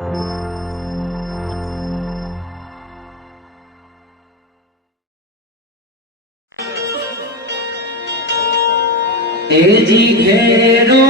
এ জিঘেরু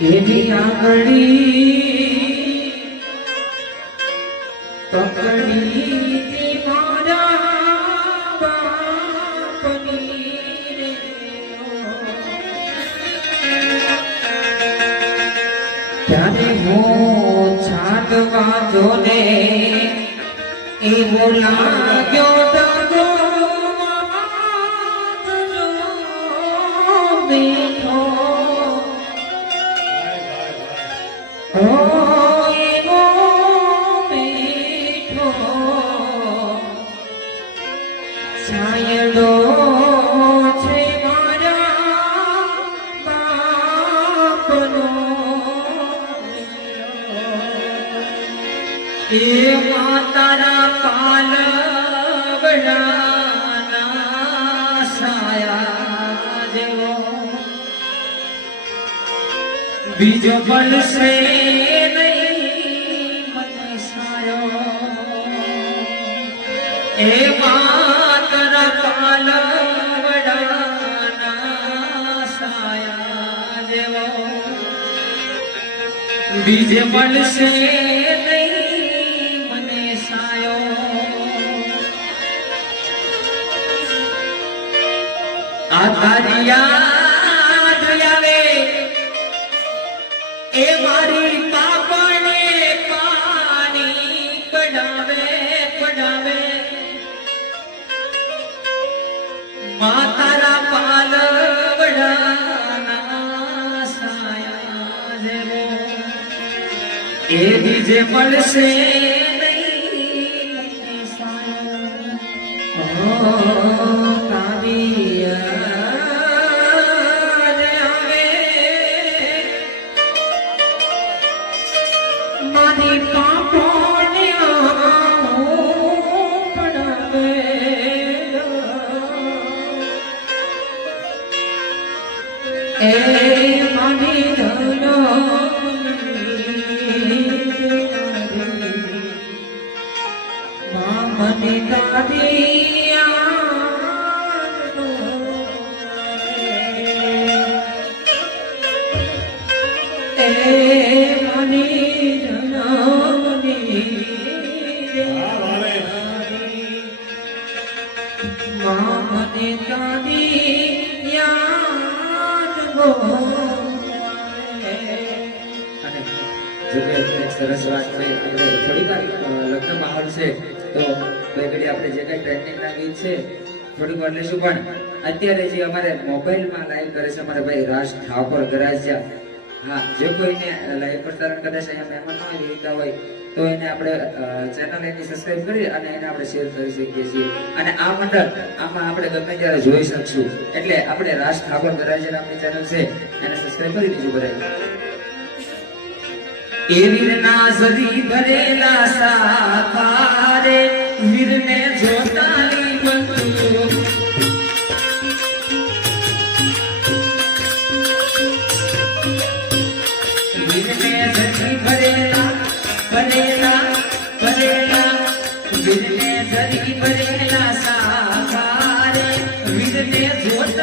એની આંગળી પકડી. ત્યારે હું છાંટવા જોને એવો લાગ્યો બીજો બનશે એ માતારા જેવો બીજે મળશે એ બીજે મળશે સરસ વાત છે. આપણે થોડીક લગ્ન માહોલ છે તો બે ઘડી આપણે જે કઈ ટ્રેનિંગ ના ગીત છે, થોડીક વાર લઈશું પણ અત્યારે જે અમારે મોબાઈલમાં લાઈવ કરે છે અમારે ભાઈ રાજ ઠાકોર ગરાજિયા, હા, જે કોઈને લાઈવ પ્રસારણ કદાચ અહીંયા મહેમાન હોય રીતા હોય, તો એને આપણે ચેનલ એની સબસ્ક્રાઈબ કરી અને એને આપણે શેર કરી શકીએ છીએ. અને આ મંડળ આમાં આપણે ગમે ત્યારે જોઈ શકશું. એટલે આપણે રાજ ઠાકોર ગરાજિયા આપણી ચેનલ છે, એને સબસ્ક્રાઈબ કરી દીધું બધાય. એવી ઝરી ભરેલા સાકારે વીરને જોતાની બંધુ વીરને ઝરી ભરેલા ભરેલા ભરેલા. વીરને ઝરી ભરેલા સાકારે વીરને જોતાની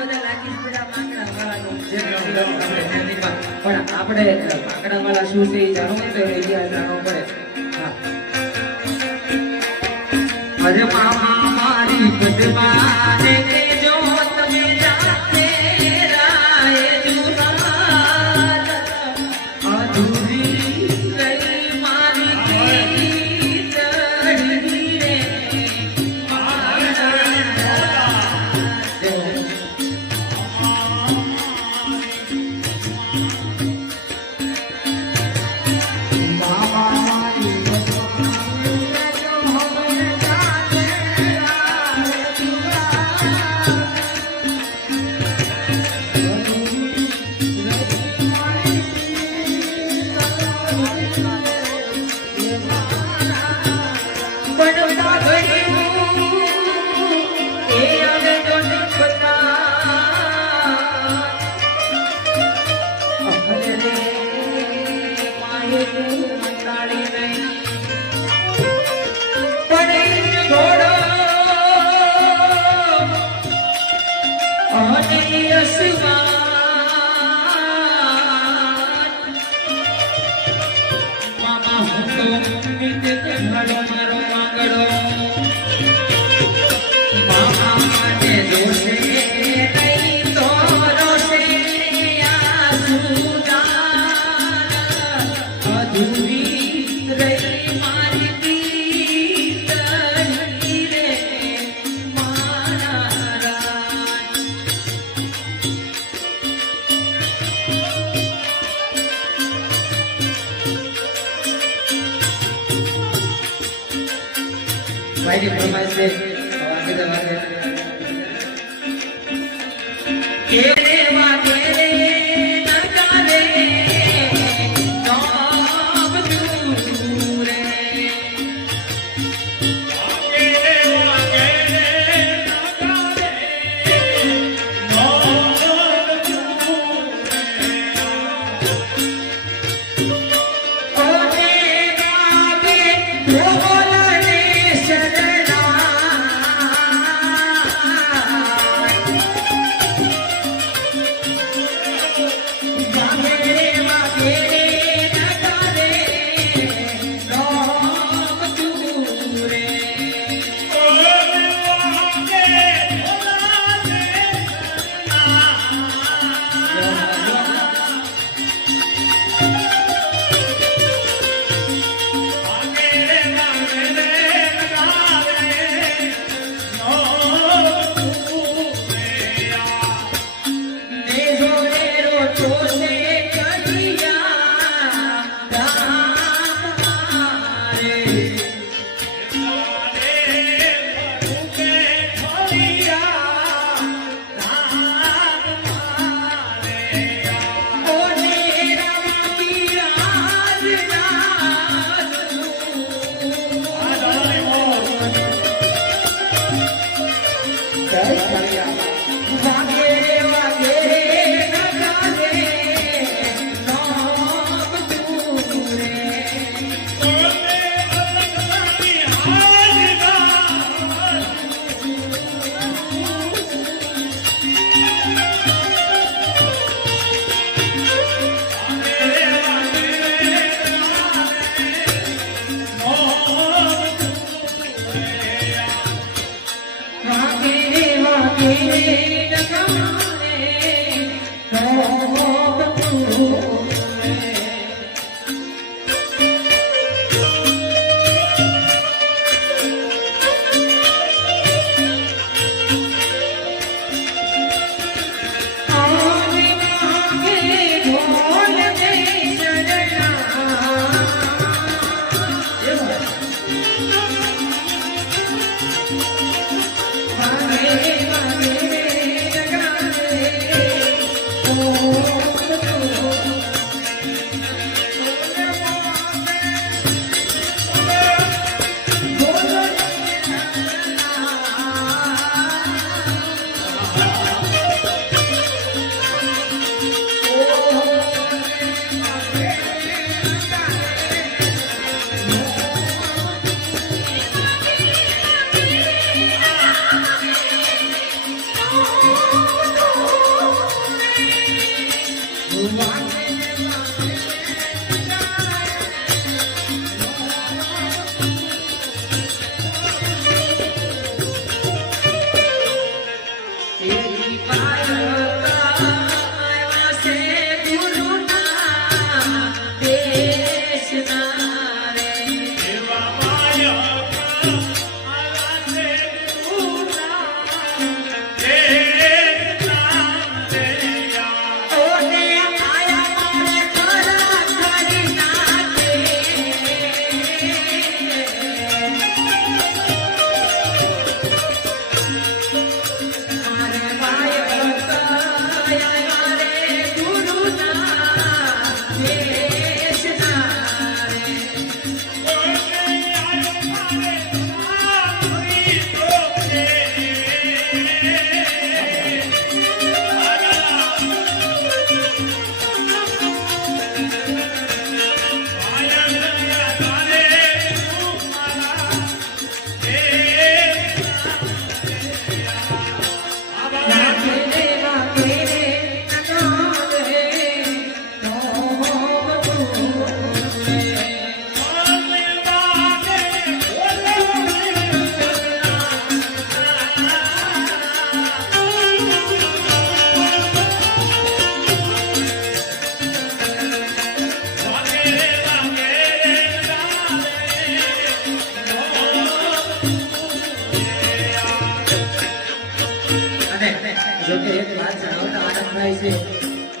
બધા આપણે કાકડા વાળા શું તો ઇતિહાસ જાણવો મારી consegue, por mais vezes.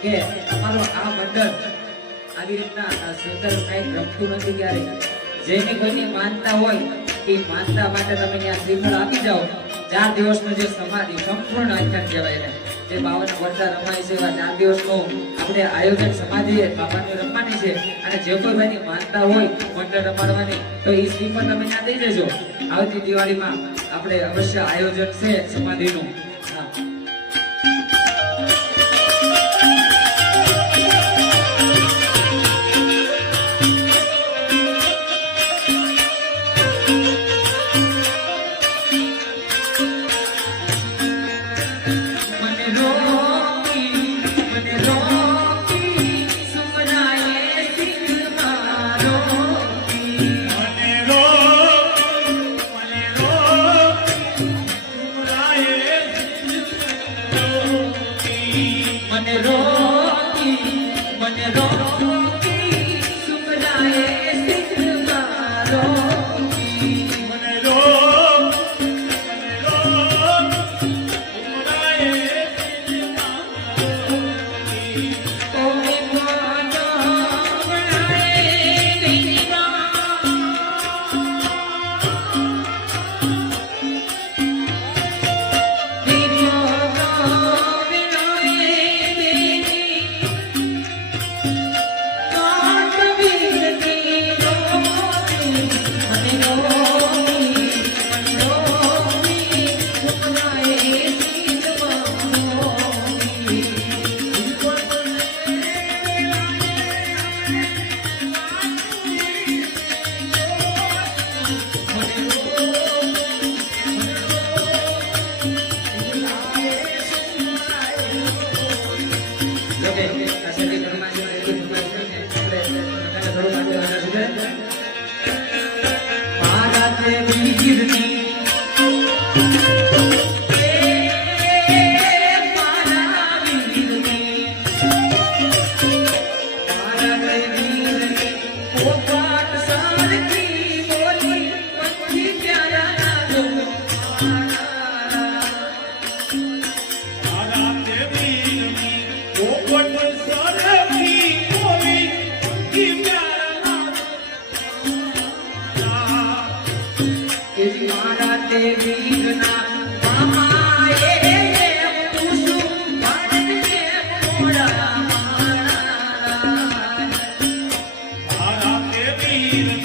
કે અમારો આ મંડળ આવી રીતના સુંદર કંઈક રમતું નથી ક્યારે. જેની કોઈની માનતા હોય, એ માનતા માટે તમે ત્યાં શ્રીફળ આપી જાઓ. ચાર દિવસનો જે સમાધિ, સંપૂર્ણ આખ્યાન કહેવાય જે બાવન વર્ષા રમાય છે એવા ચાર દિવસનું આપણે આયોજન સમાધિ બાપાને રમવાની છે. અને જે કોઈ ભાઈની માનતા હોય, મંડળ રમાડવાની, તો એ શ્રીફળ તમે ત્યાં દઈ દેજો. આવતી દિવાળીમાં આપણે અવશ્ય આયોજન છે સમાધિનું. હા. Hello. કે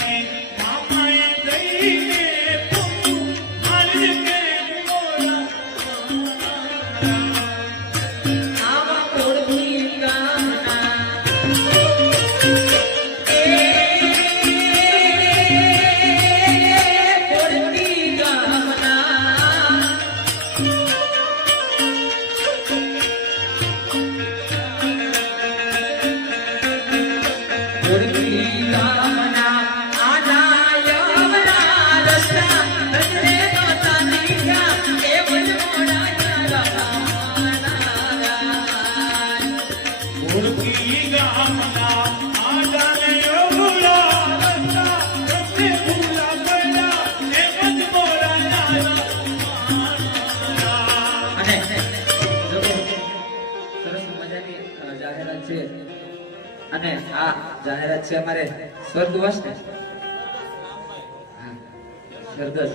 અને આ જાહેરાત છે અમારે સ્વર્ગવાસ ને સ્વર્ગસ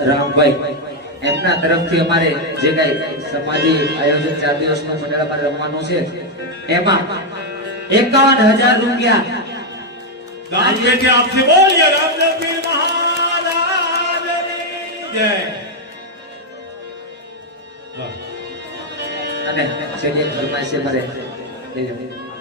રામભાઈ એમના તરફથી અમારે જે કઈ સમાધિ આયોજન ચાર દિવસનું મંડળ અમારે રમવાનું છે એમાં એકાવન હજાર રૂપિયા દાન પેટે આપને બોલીએ રામદેવ પીર મહારાજની જય અને છેલ્લે ફરમાઈશે મારે લઈ જાઓ